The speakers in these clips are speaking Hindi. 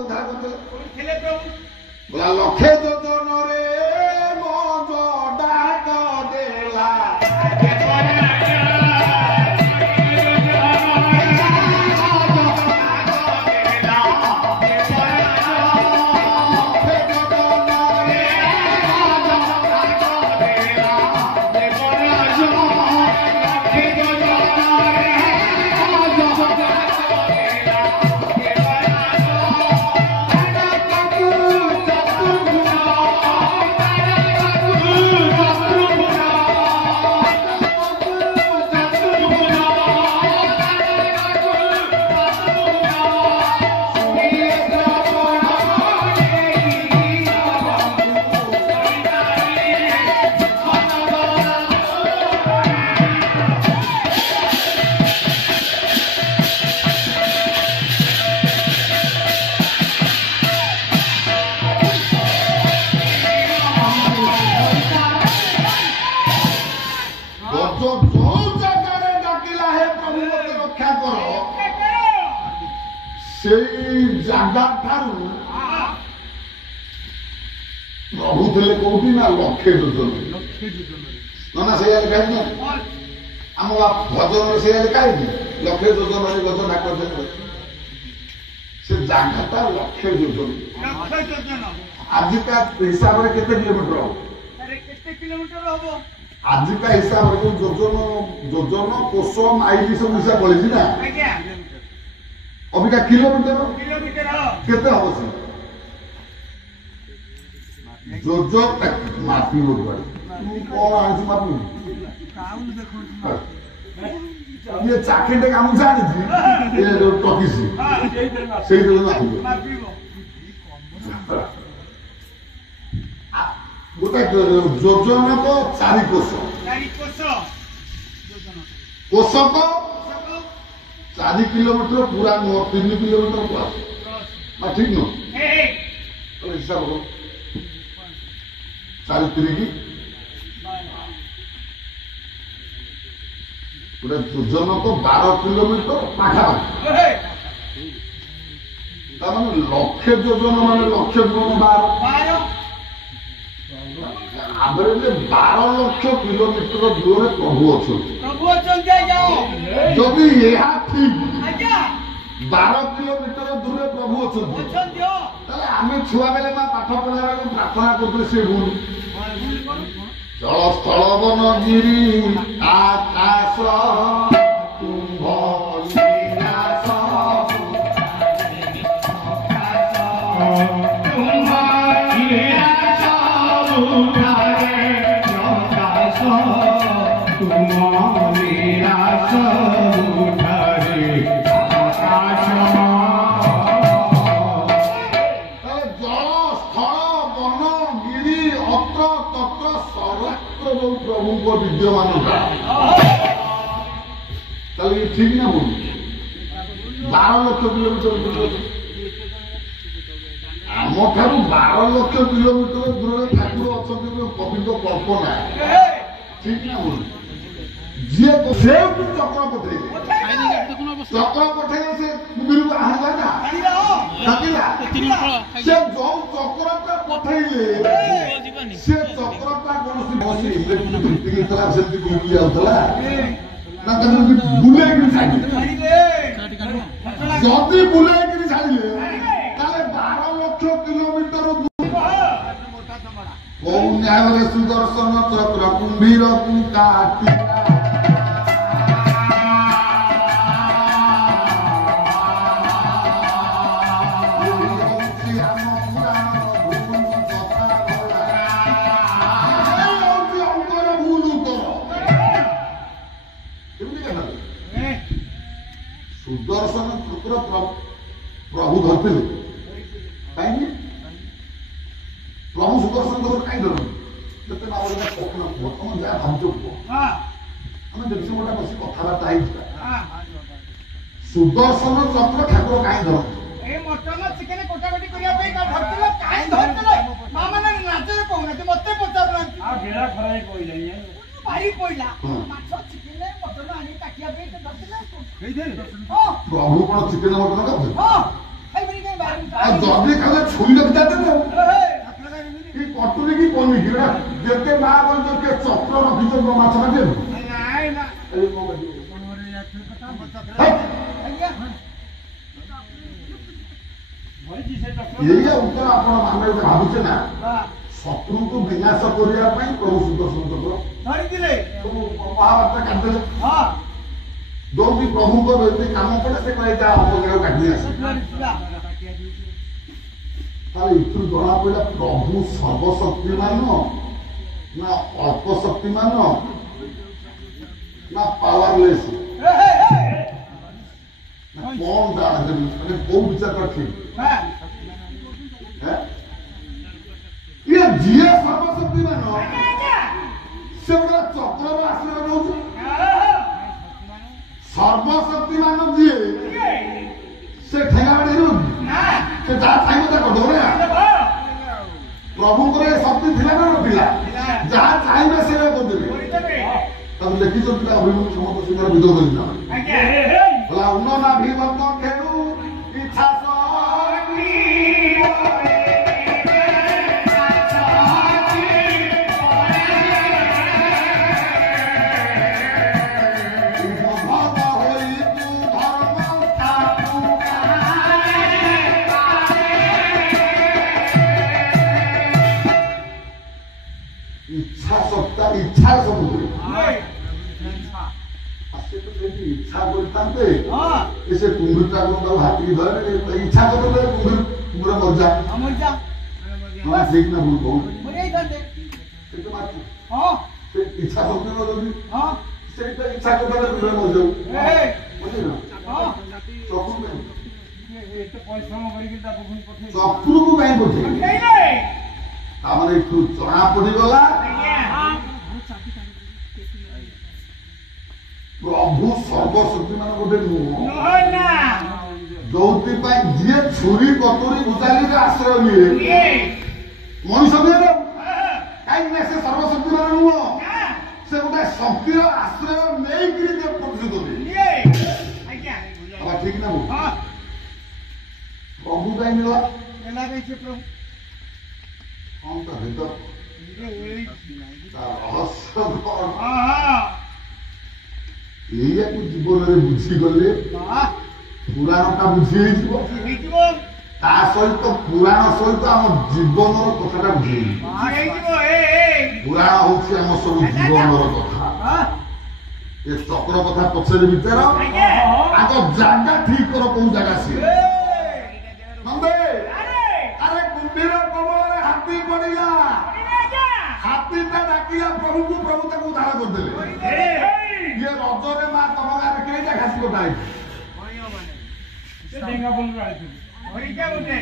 उद्धार करते बोला लक्षे जोजन रे मज डाक देला जगह ठारू प्रभु थे कौटी ना लक्षे जोजन ना से लिखाई आम भजन से लिखाई लक्षे जोजन गज डाक से जगहटा लक्षे जोजन आजिका हिसाब से केते किलोमीटर हम आजिका हिसाब से जोजन जोजन कोष माइल सब हिसाब पड़ी ना अबिका किलोमीटर केते हम से जोजो मापी हो कौन आनी मापी ये चाकरी काम जानी ये जो टॉकीसी से गोटे जोजन तो 4 कोष कोषक 4 किलोमीटर पूरा नुह 3 किलोमीटर प्लस ठीक नुह हिसाब करो 4 3 गोटे जोजन को 12 किलोमीटर पाखापाखि लक्षे जोजन मान लक्षे गुण 12 एवरेज 12 लाख किलोमीटर दूर प्रभु अच्छा जदि यह ठीक 12 किलोमीटर दूर प्रभु अच्छा आम छुआ बेले पाठ पढ़ा प्रार्थना करते से भूल जल स्थल वन गिरी आकाश कुंभ लीलास प्रभु विद्यमान ठीक ना बोल 12 लाख किलोमीटर आम ठार 12 लाख किलोमीटर दूर ठाकुर अच्छा कवि कल्पना ठीक ना बोल जी चक्र पठे चक्र पठे से आहला ना से जो चक्रटा पठेले से चक्रटा कौन इलेक्ट्रिक से बुली जाऊला ना बुले जदि बुले छाड़िले 12 लाख किलोमीटर कौ न्याय सुदर्शन चक्र कुंभीर को काटी सुदर्शन चक्र प्रभु धरते कहीं प्रभु सुदर्शन चक्र कहीं धर जिते तुम जहाँ भाज आम देखिए गोटे बस कथबार्ता सुदर्शन चक्र ठाकुर कहीं धर प्रभु कौन चिकेन मटन जल्दी खाले छुई रखता थे कि कटुरी की पनिकी ना जेते मां बोल जो के चक्र रखी जो माछ काटे नाही ना ये उत्तर आपण माने भाबुचे ना शत्रु को विनाश करिया पई प्रभु सुदर्शन चक्र धरि दिले तो महाभारत काट दिले हां दोबी प्रभु को व्यक्ति काम पड़े से कहे जा अपग्रह काटी आसे ताले इतु जणा पड़ा प्रभु सर्वशक्तिमान ना अल्प शक्तिमान ना पावरलेस कौन जाने मैंने बहुत विचार रखी ये जीए सर्वशक्तिमान से बड़ा चक्र आश्रय रोज सर्वशक्तिमान जीए से ठेगा बड़े रोज से जा चाहिए तो डोरे प्रभु को शक्ति थिला ना नथिला जहाँ चाहिए से कर देबे तब देखि जो पिला अभिमन्यु समस्त सिंह विद्रोह करना बोला उन्नो ना भीमंत खेलु इच्छा इच्छा सब इच्छा करते इसे कुंभीर को हाथी धरे इच्छा करते कुंभीर पूरा मर जा ठीक ना भूल बहुत इच्छा शक्ति इच्छा करते पूरा मर जाऊ चक्र को कहीं पठे तामने जना पड़गला प्रभु सर्वशक्तिमान गोटे नुह जो जी छुरी कटोरी भूचाली आश्रय मिले मनुष्य कहीं से सर्वशक्तिमान नुह से गोटे शक्तिर आश्रय नहीं प्रतिशोध ठीक ना प्रभु कहीं मिला कौन था भीतर रहस्य ये जीवन में बुझीगले पुराण का बुझी सहित पुराण सहित आम जीवन कथा बुझे पुराण हूँ आम सब जीवन कथा ये चक्र कथा पचर भीतर आग जगह ठीक कर कौ जगह सी नंदे अरे कुंभीर कबल हाथी पड़ा हाथी डाकिया प्रभु को प्रभु तक उद्धार करदे ये रजरे मां तम गारे केइटा खासी कोटाई से डेंगा बोल आइ छु ओइ के बोले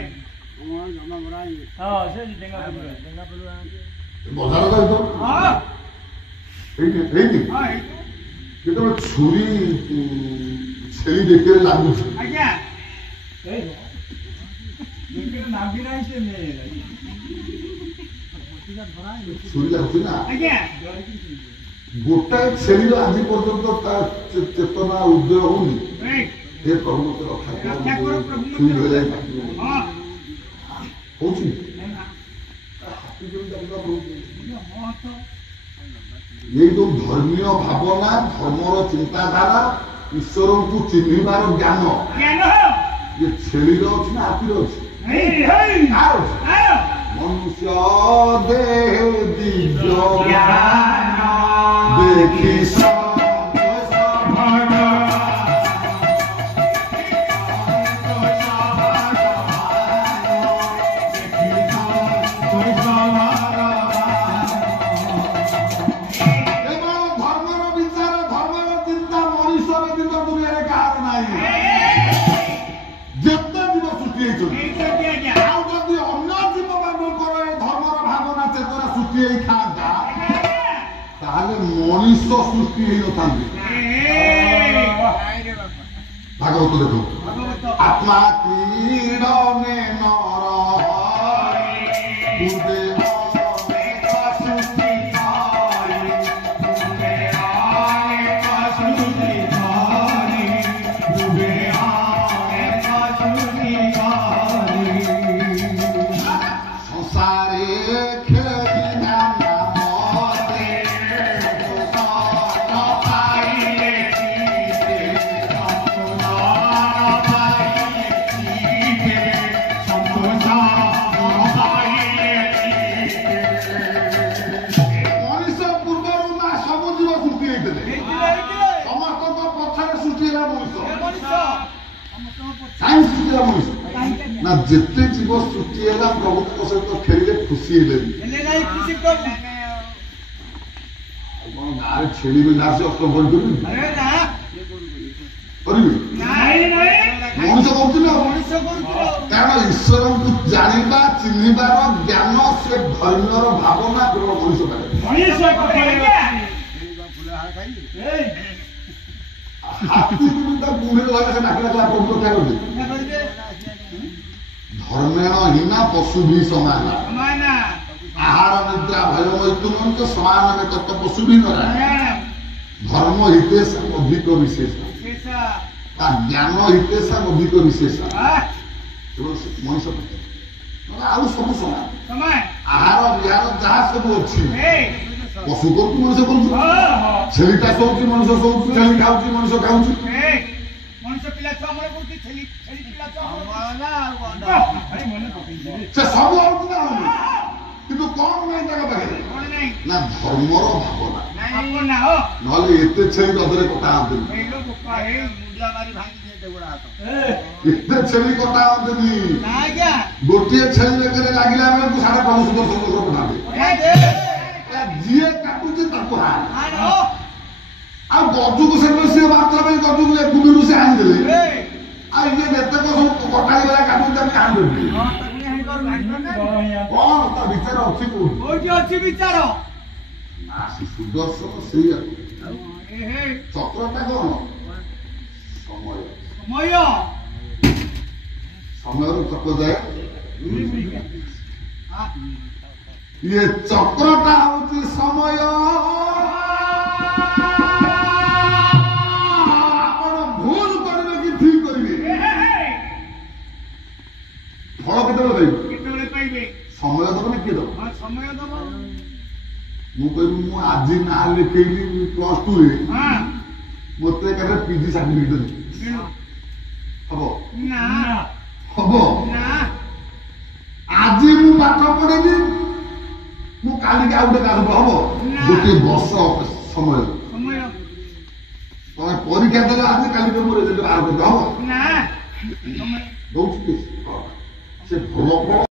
ओ जमा बराई हां से डेंगा बोल बाजार का तो हां एई हां ये तो छुरी छेली देखे लागू छ आज्ञा ए देखे नाम भी नहीं से ने छुरी लागू ना आज्ञा गोटाए छेली आज पर्यंत चेतना उदय होनी हे प्रभु मत रक्षा ये जो धर्मीय भावना धर्मर चिंताधारा ईश्वर को चिन्हबार ज्ञान ये छेली अच्छी ना हाथी अच्छी मनुष्य देह दिव्य ज्ञान देखी मनुष्य सृष्टि भागवत देखो आत्मा क्रीडने नर ନା ଯେତେ ଜୀବ ସୃଷ୍ଟି ହେଲା ପ୍ରଭୁଙ୍କ ସହିତ ଖେଳିଲେ ଖୁସି ହେଲେନି। ଆପଣ ଗାଁରେ ଛେଳି ମେଣ୍ଢା ଆସି ଅଷ୍ଟପ୍ରହରୀ କରିବେ ମଣିଷ କରୁଛି ନା। କାରଣ ଈଶ୍ୱରଙ୍କୁ ଜାଣିବା ଚିହ୍ନିବାର ଜ୍ଞାନ ସେ ଧର୍ମର ଭାବନା କେବଳ ମଣିଷ ପାଖରେ। ହାତୀକୁ ବି ତା ଗୁଣ୍ଡରେ ଧରିଲେ ସେ ଡାକିଲା ପ୍ରଭୁ ରକ୍ଷା କରିବେ। ଧର୍ମେଣ ହୀନା ପଶୁ ବି ସମାନ ଆହାର ନିଦ୍ରା ଭୟ ମୈଥୁନ ସମାନ ତତ୍ତ ପଶୁ ବି ନରା। ଧର୍ମ ହିତେଶ ଅଧିକ ବିଶେଷ ତା ଜ୍ଞାନ ହିତେଶ ଅଧିକ ବିଶେଷ କେବଳ ମଣିଷ ଆଉ ସବୁ ସମାନ। ଆହାର ବିହାର ଯାହା ସବୁ ଅଛି ପଶୁ କରୁଛି ମଣିଷ କରୁଛି। ଛେଳି ଚାଷ ହଉଛି ମଣିଷ ଶୋଉଛି, ଛେଳି ଖାଉଛି ମଣିଷ ଖାଉଛି। ସେ ସବୁ ହଉଛି ନା କିନ୍ତୁ କଣ ନାହିଁ ତାଙ୍କ ପାଖରେ ନା ଧର୍ମର ଭାବନା। ନହେଲେ ଏତେ ଛେଳି ରଜରେ କଟା ହଅନ୍ତିନି, ଏତେ ଛେଳି କଟା ହଅନ୍ତିନି। ଗୋଟିଏ ଛେଳି ବେକରେ ଲାଗିଲା ବେଳକୁ ସାଢେ 500 ପଠାନ୍ତି। ଯିଏ କାଟୁଛି ତାକୁ ଆଉ ଗଜୁକୁ ସେଦିନ ସିଏ ମାତ୍ର ପାଇଁ ଗଜୁକୁ କୁମିରୁ ସେ ଆଣିଦେଲେ। ଆଉ ଇଏ ଯେତେକ ସବୁ କଟାଳି ବେଳା କାଟୁଛି ତାକୁ କାନ୍ଦୁଛି। କଣ ତା ବିଚାର ଅଛି କୋଉଠି ଅଛି ବିଚାର? ସୁଦର୍ଶନ ସେଇଆ। ଚକ୍ରଟା କଣ? ସମୟ। ସମୟରୁ ଚକ୍ର ଯାଏ। ଇଏ ଚକ୍ରଟା ହଉଛି ସମୟ। ଆପଣ ଭୁଲ କରିବେ କି ଠିକ କରିବେ ଫଳ କେତେବେଳେ ପାଇବେ? ସମୟ ଦବ ନା କିଏ ଦବ? ମୁଁ କହିବି ମୁଁ ଆଜି ନାଁ ଲେଖେଇଲି +2 ରେ ମତେ ଏକାଥରେ PG ସାର୍ଟିଫିକେଟ ହବ? ହବ? ଆଜି ମୁଁ ପାଠ ପଢିଲି ମୁଁ କାଲିକି ଆଉ ଗୋଟେ କାମ ହବ? ଗୋଟିଏ ବର୍ଷ ସମୟ। ତମେ ପରୀକ୍ଷା ଦେଲେ ଆଜି କାଲିକି ମୋ ରେଜଲ୍ଟ ବାହାର କରିତେ ହବ? ଦଉଛି ସେ ଭଲ ଫଳ